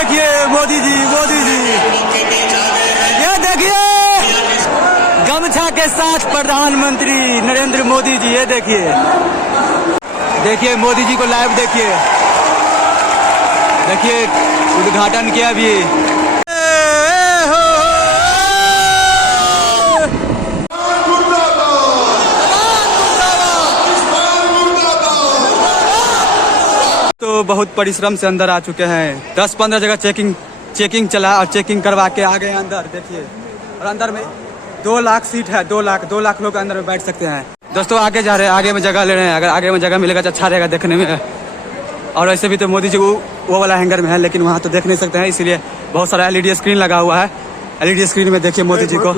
देखिए मोदी जी, ये देखिए गमछा के साथ प्रधानमंत्री नरेंद्र मोदी जी। ये देखिए मोदी जी को लाइव देखिए उद्घाटन किया अभी। तो बहुत परिश्रम से अंदर आ चुके हैं। 10-15 जगह चेकिंग चला और चेकिंग करवा के आ गए अंदर। देखिए और अंदर में 2 लाख सीट है। 2 लाख लोग अंदर में बैठ सकते हैं। दोस्तों आगे जा रहे हैं, आगे में जगह ले रहे हैं। अगर आगे में जगह मिलेगा तो अच्छा रहेगा देखने में। और वैसे भी तो मोदी जी वो वाला हैंगर में है, लेकिन वहाँ तो देख नहीं सकते हैं, इसीलिए बहुत सारा LED स्क्रीन लगा हुआ है। LED स्क्रीन में देखिए मोदी जी को।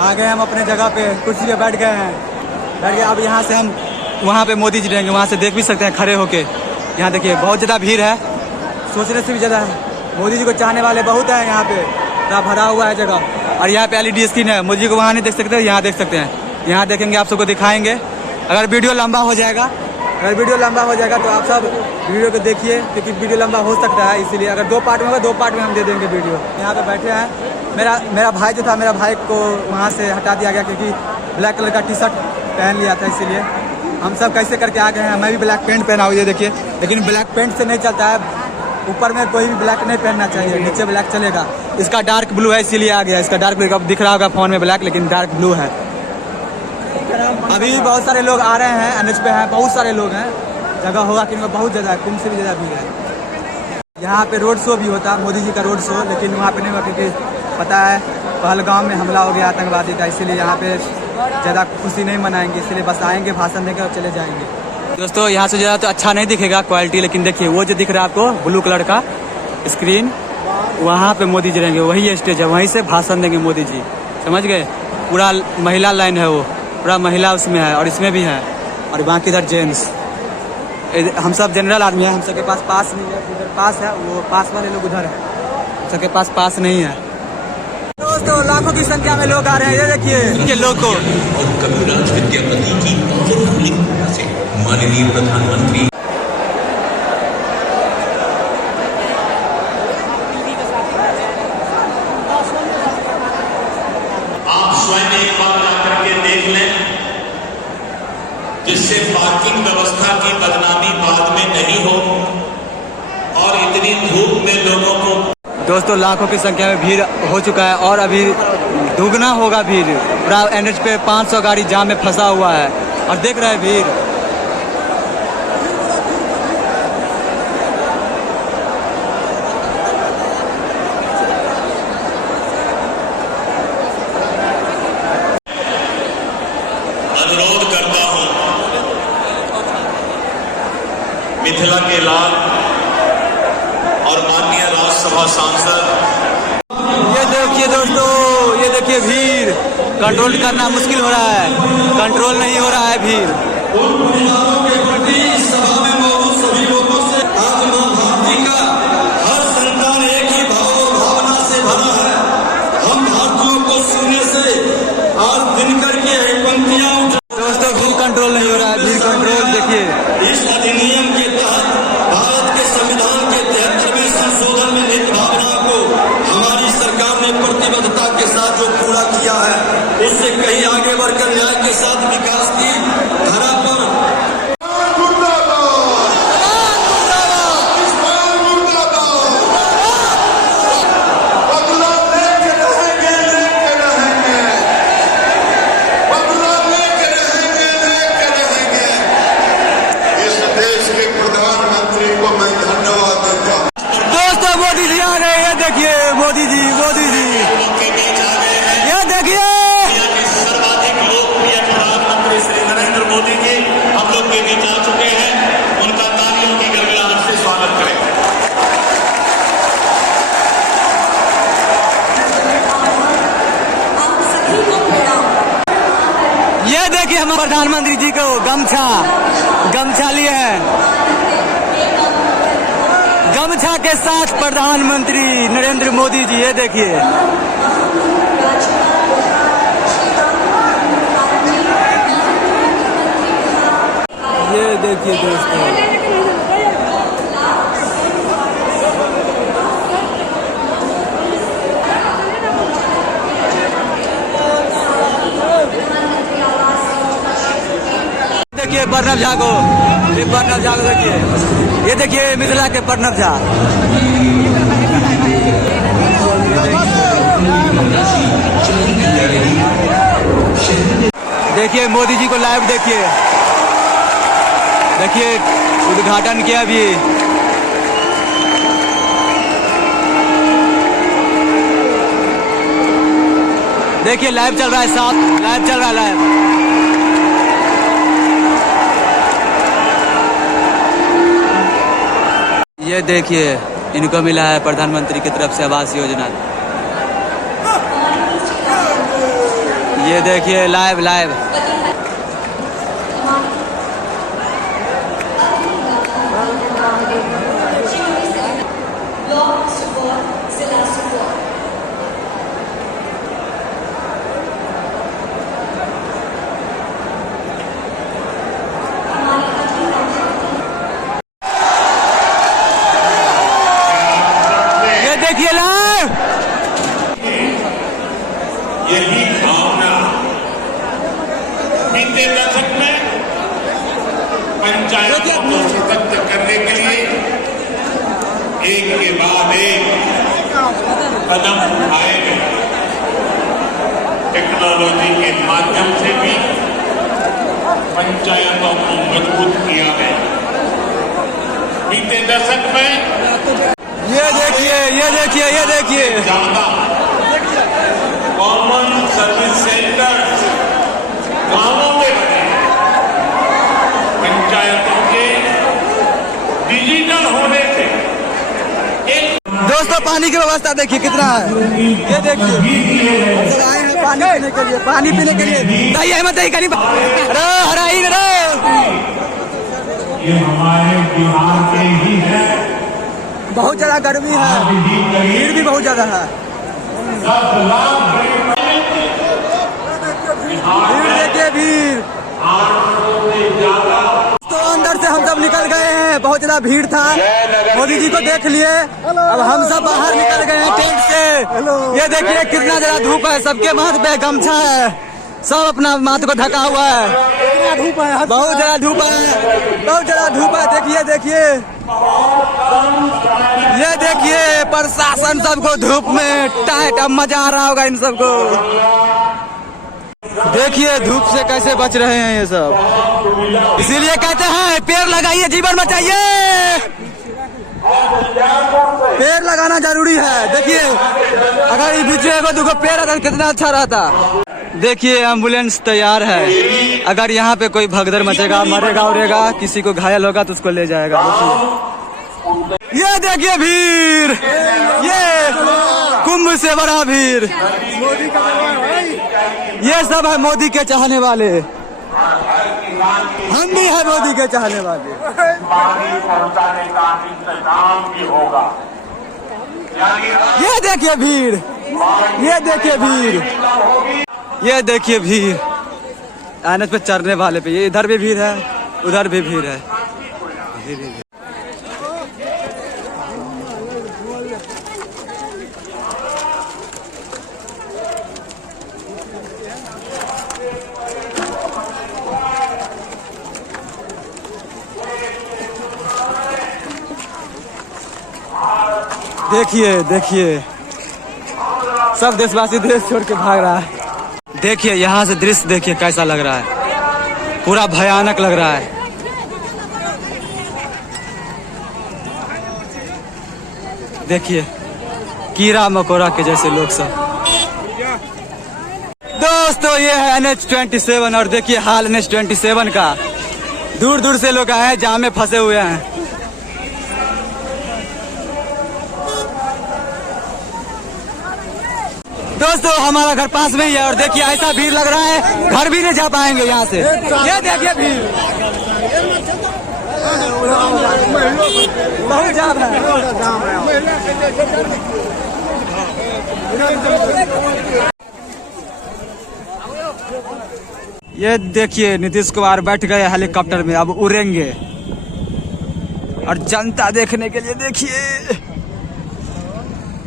आ गए हम अपने जगह पे, कुर्सी पे बैठ गए। अब यहाँ से हम वहाँ पे मोदी जी रहेंगे, वहाँ से देख भी सकते हैं खड़े होके। यहाँ देखिए बहुत ज़्यादा भीड़ है, सोचने से भी ज़्यादा है। मोदी जी को चाहने वाले बहुत हैं यहाँ पे, पूरा भरा हुआ है जगह। और यहाँ पे LED स्क्रीन है, मोदी जी को वहाँ नहीं देख सकते, यहाँ देख सकते हैं। यहाँ देखेंगे, आप सबको दिखाएंगे। अगर वीडियो लंबा हो जाएगा तो आप सब वीडियो को देखिए, क्योंकि वीडियो लंबा हो सकता है, इसीलिए अगर 2 पार्ट में होगा 2 पार्ट में हम दे देंगे वीडियो। यहाँ पे बैठे हैं, मेरा भाई जो था, मेरा भाई को वहाँ से हटा दिया गया क्योंकि ब्लैक कलर का T-शर्ट पहन लिया था, इसीलिए हम सब कैसे करके आ गए हैं। मैं भी ब्लैक पैंट पहना हुआ, ये देखिए, लेकिन ब्लैक पैंट से नहीं चलता है। ऊपर में कोई भी ब्लैक नहीं पहनना चाहिए, नीचे ब्लैक चलेगा। इसका डार्क ब्लू है, इसीलिए आ गया। इसका डार्क ब्लू दिख रहा होगा फोन में ब्लैक, लेकिन डार्क ब्लू है। अभी बहुत सारे लोग आ रहे हैं, NH पे हैं, बहुत सारे लोग हैं। जगह होगा कि बहुत ज़्यादा है, कुंभ से भी ज़्यादा भीड़ है। यहाँ पे रोड शो भी होता है, मोदी जी का रोड शो, लेकिन वहाँ पे नहीं हुआ क्योंकि पता है पहलगाम में हमला हो गया आतंकवादी का, इसीलिए यहाँ पे ज़्यादा खुशी नहीं मनाएंगे, इसलिए बस आएंगे, भाषण देंगे और चले जाएंगे। दोस्तों यहाँ से ज़्यादा तो अच्छा नहीं दिखेगा क्वालिटी, लेकिन देखिए वो जो दिख रहा है आपको ब्लू कलर का स्क्रीन, वहाँ पे मोदी जी रहेंगे, वही स्टेज है, वहीं से भाषण देंगे मोदी जी, समझ गए। पूरा महिला लाइन है, वो पूरा महिला उसमें है और इसमें भी है, और बाकी इधर जेंट्स। हम सब जनरल आदमी हैं, हम सबके पास पास नहीं है। इधर पास है, वो पास वाले लोग उधर है, सबके पास नहीं है। दोस्तों लाखों की संख्या में लोग आ रहे हैं, ये देखिए इनके लोग को। और कविराज विद्यापति की से माननीय प्रधानमंत्री आप स्वयं एक बार आकर के देख लें, जिससे पार्किंग व्यवस्था की बदनामी बाद में नहीं हो और इतनी धूप में लोगों को। दोस्तों लाखों की संख्या में भीड़ हो चुका है और अभी दुगना होगा भीड़। पूरा NH पे 500 गाड़ी जाम में फंसा हुआ है और देख रहे हैं भीड़। अनुरोध करता हूं मिथिला के लाल और माननीय राज्यसभा सांसद। ये देखिए दोस्तों, ये देखिए भीड़ कंट्रोल करना मुश्किल हो रहा है, कंट्रोल नहीं हो रहा है भीड़। उन महिलाओं के प्रति सभा में मौजूद सभी लोगों से आज मां भारती का हर संतान एक ही भावना से भरा है। हम भारतीयों को सुनने से आज दिनकर की पंक्तियां दोस्तों भीड़ कंट्रोल नहीं हो रहा है, भीड़ कंट्रोल देखिए। इस अधिनियम के तहत भारत के संविधान के 73वें संशोधन में निहित भावना को हमारी सरकार ने प्रतिबद्धता के साथ जो पूरा किया है, उससे कहीं आगे बढ़कर न्याय के साथ विकास की धारा पर मोदी जी आ गए, ये देखिए मोदी जी, ये देखिए सर्वाधिक लोकप्रिय प्रधानमंत्री श्री नरेंद्र मोदी जी हम लोग के बीच आ चुके हैं। उनका तालियों की गड़गड़ाहट से स्वागत करें। ये देखिए हमारे प्रधानमंत्री जी को गमछा लिए हैं। गमछा के साथ प्रधानमंत्री नरेंद्र मोदी जी, ये देखिए। ये देखिए दोस्तों, प्रणब झा को, ये प्रणब झा को देखिए, ये देखिए मिथिला के प्रणब झा। देखिए मोदी जी को लाइव देखिए, देखिए उद्घाटन किया अभी। देखिए लाइव चल रहा है, साथ लाइव चल रहा है लाइव। ये देखिए इनको मिला है प्रधानमंत्री की तरफ से आवास योजना। ये देखिए लाइव लाइव। ये देखिए लाइव। यही भावना बीते दशक में पंचायतों को सशक्त करने के लिए एक के बाद एक कदम उठाए गए। टेक्नोलॉजी के माध्यम से भी पंचायतों को मजबूत किया गया। बीते दशक में ये देखिए ये देखिए ये देखिए ज्यादा कॉमन सर्विस सेंटर्स गांवों में बने। पंचायतों के डिजिटल होने से एक दोस्तों पानी की व्यवस्था देखिए कितना है। ये देखिए सब आए हैं पानी पीने के लिए, पानी पीने के लिए। दही अहमद दही करीब हराई रे। ये हमारे बिहार के ही है। बहुत ज्यादा गर्मी है, भीड़ भी बहुत ज्यादा है। 10 लाख भीड़ देखिए भीड़। 800 से ज्यादा तो अंदर से हम सब निकल गए हैं, बहुत ज्यादा भीड़ था। मोदी जी को देख लिए, अब हम सब बाहर निकल गए हैं टेंट से। ये देखिए कितना ज्यादा धूप है, सबके माथ पे गमछा है, सब अपना माथ को ढका हुआ है। बहुत ज्यादा धूप है, बहुत ज्यादा धूप है। देखिए देखिए ये देखिए प्रशासन सबको धूप में टाइट, अब मजा आ रहा होगा इन सबको। देखिए धूप से कैसे बच रहे हैं ये सब। इसीलिए कहते हैं पेड़ लगाइए जीवन बचाइए। पेड़ लगाना जरूरी है। देखिए अगर ये बीच में दुगो पेड़ रहता तो कितना अच्छा रहता। देखिए एम्बुलेंस तैयार है, अगर यहाँ पे कोई भगदड़ मचेगा, मरेगा उड़ेगा, किसी को घायल होगा तो उसको ले जाएगा। देखिए ये देखिए भीड़, ये कुंभ से बड़ा भीड़। ये सब है मोदी के चाहने वाले, हम भी है मोदी के चाहने वाले। पानी पहुंचाने का इंतजाम भी होगा। ये देखिए भीड़, ये देखिए भीड़, ये देखिए भीड़ एनएच पे चढ़ने वाले पे। ये इधर भी भीड़ है, उधर भी भीड़ है। देखिए देखिए सब देशवासी देश छोड़ के भाग रहा है। देखिए यहाँ से दृश्य देखिए कैसा लग रहा है, पूरा भयानक लग रहा है। देखिए कीड़ा मकोड़ा के जैसे लोग सब। दोस्तों ये है NH27 और देखिए हाल NH27 का। दूर दूर से लोग आए हैं, जाम में फंसे हुए हैं। दोस्तों हमारा घर पास में ही है और देखिए ऐसा भीड़ लग रहा है, घर भी नहीं जा पाएंगे यहाँ से। ये देखिए भीड़ बहुत जाम है। ये देखिए नीतीश कुमार बैठ गए हेलीकॉप्टर में, अब उड़ेंगे और जनता देखने के लिए देखिए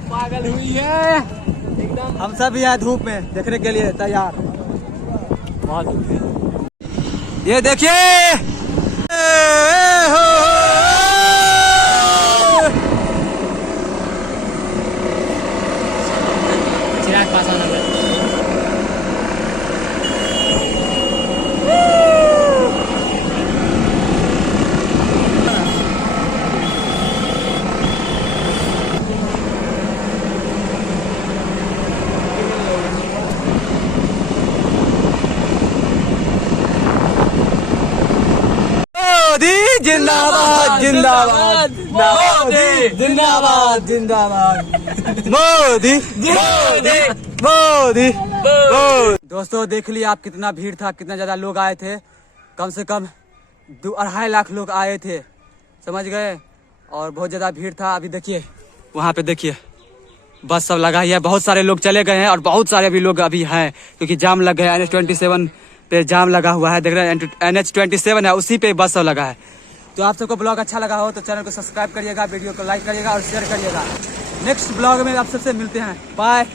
पागल हुई है। हम सब यहाँ धूप में देखने के लिए तैयार। बहुत धूप है। ये देखिए हो। चिराग पासवान मोदी जिंदाबाद जिंदाबाद मोदी जिंदाबाद जिंदाबाद मोदी मोदी मोदी। दोस्तों देख लिया आप कितना भीड़ था, कितना ज्यादा लोग आए थे। कम से कम 2-2.5 लाख लोग आए थे, समझ गए। और बहुत ज्यादा भीड़ था। अभी देखिए वहाँ पे देखिए बस सब लगा ही है। बहुत सारे लोग चले गए हैं और बहुत सारे अभी लोग अभी हैं, क्योंकि जाम लग गया है। NH27 पे जाम लगा हुआ है, देख रहे हैं। NH27 है, उसी पे बस सब लगा है। तो आप सबको ब्लॉग अच्छा लगा हो तो चैनल को सब्सक्राइब करिएगा, वीडियो को लाइक करिएगा और शेयर करिएगा। नेक्स्ट ब्लॉग में आप सबसे मिलते हैं। बाय।